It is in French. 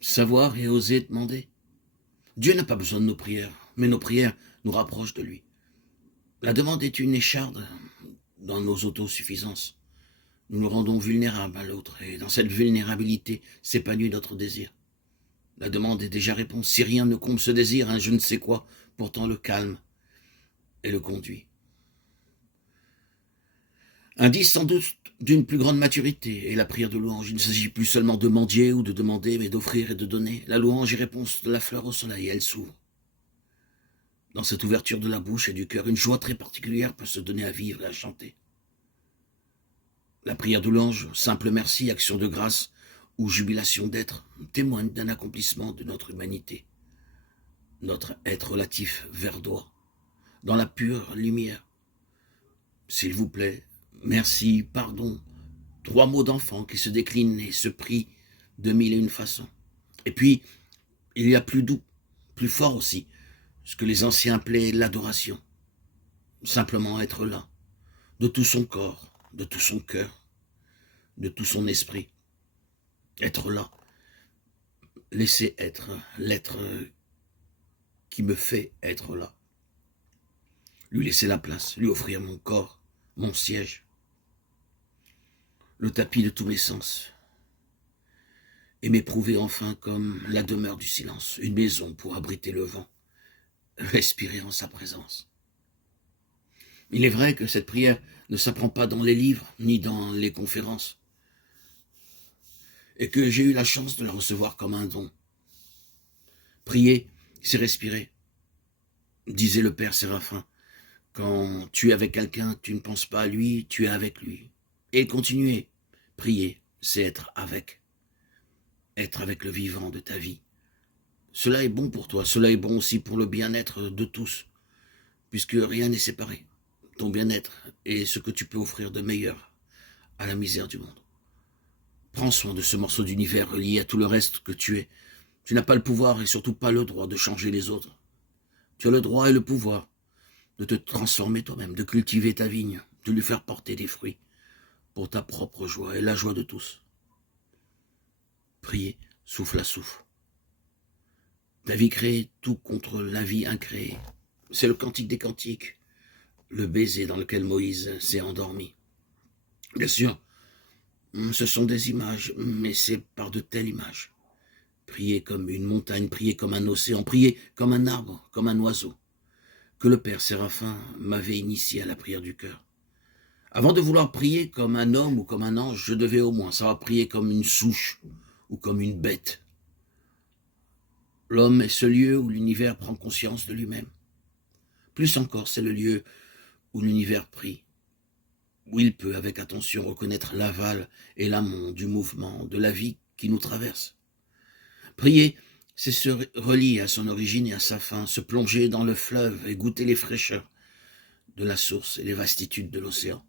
savoir et oser demander. Dieu n'a pas besoin de nos prières, mais nos prières nous rapprochent de lui. La demande est une écharde dans nos autosuffisances. Nous nous rendons vulnérables à l'autre, et dans cette vulnérabilité s'épanouit notre désir. La demande est déjà réponse. Si rien ne comble ce désir, un je ne sais quoi, pourtant le calme et le conduit. Indice sans doute d'une plus grande maturité et la prière de louange. Il ne s'agit plus seulement de mendier ou de demander, mais d'offrir et de donner. La louange est réponse de la fleur au soleil, elle s'ouvre. Dans cette ouverture de la bouche et du cœur, une joie très particulière peut se donner à vivre et à chanter. La prière de louange, simple merci, action de grâce ou jubilation d'être, témoigne d'un accomplissement de notre humanité. Notre être relatif verdoie, dans la pure lumière. S'il vous plaît, merci, pardon, 3 mots d'enfant qui se déclinent et se prient de 1001 façons. Et puis, il y a plus doux, plus fort aussi, ce que les anciens appelaient l'adoration. Simplement être là, de tout son corps, de tout son cœur, de tout son esprit. Être là, laisser être, l'être qui me fait être là. Lui laisser la place, lui offrir mon corps, mon siège, le tapis de tous mes sens, et m'éprouver enfin comme la demeure du silence, une maison pour abriter le vent, respirer en sa présence. Il est vrai que cette prière ne s'apprend pas dans les livres, ni dans les conférences, et que j'ai eu la chance de la recevoir comme un don. Prier, c'est respirer, disait le père Séraphin. Quand tu es avec quelqu'un, tu ne penses pas à lui, tu es avec lui. Et continuer, prier, c'est être avec le vivant de ta vie. Cela est bon pour toi, cela est bon aussi pour le bien-être de tous, puisque rien n'est séparé. Ton bien-être est ce que tu peux offrir de meilleur à la misère du monde. Prends soin de ce morceau d'univers relié à tout le reste que tu es. Tu n'as pas le pouvoir et surtout pas le droit de changer les autres. Tu as le droit et le pouvoir de te transformer toi-même, de cultiver ta vigne, de lui faire porter des fruits pour ta propre joie et la joie de tous. Priez, souffle à souffle. La vie créée, tout contre la vie incréée. C'est le cantique des cantiques, le baiser dans lequel Moïse s'est endormi. Bien sûr, ce sont des images, mais c'est par de telles images. Priez comme une montagne, priez comme un océan, priez comme un arbre, comme un oiseau, que le père Séraphin m'avait initié à la prière du cœur. Avant de vouloir prier comme un homme ou comme un ange, je devais au moins savoir prier comme une souche ou comme une bête. L'homme est ce lieu où l'univers prend conscience de lui-même. Plus encore, c'est le lieu où l'univers prie, où il peut, avec attention, reconnaître l'aval et l'amont du mouvement, de la vie qui nous traverse. Prier, c'est se relier à son origine et à sa fin, se plonger dans le fleuve et goûter les fraîcheurs de la source et les vastitudes de l'océan.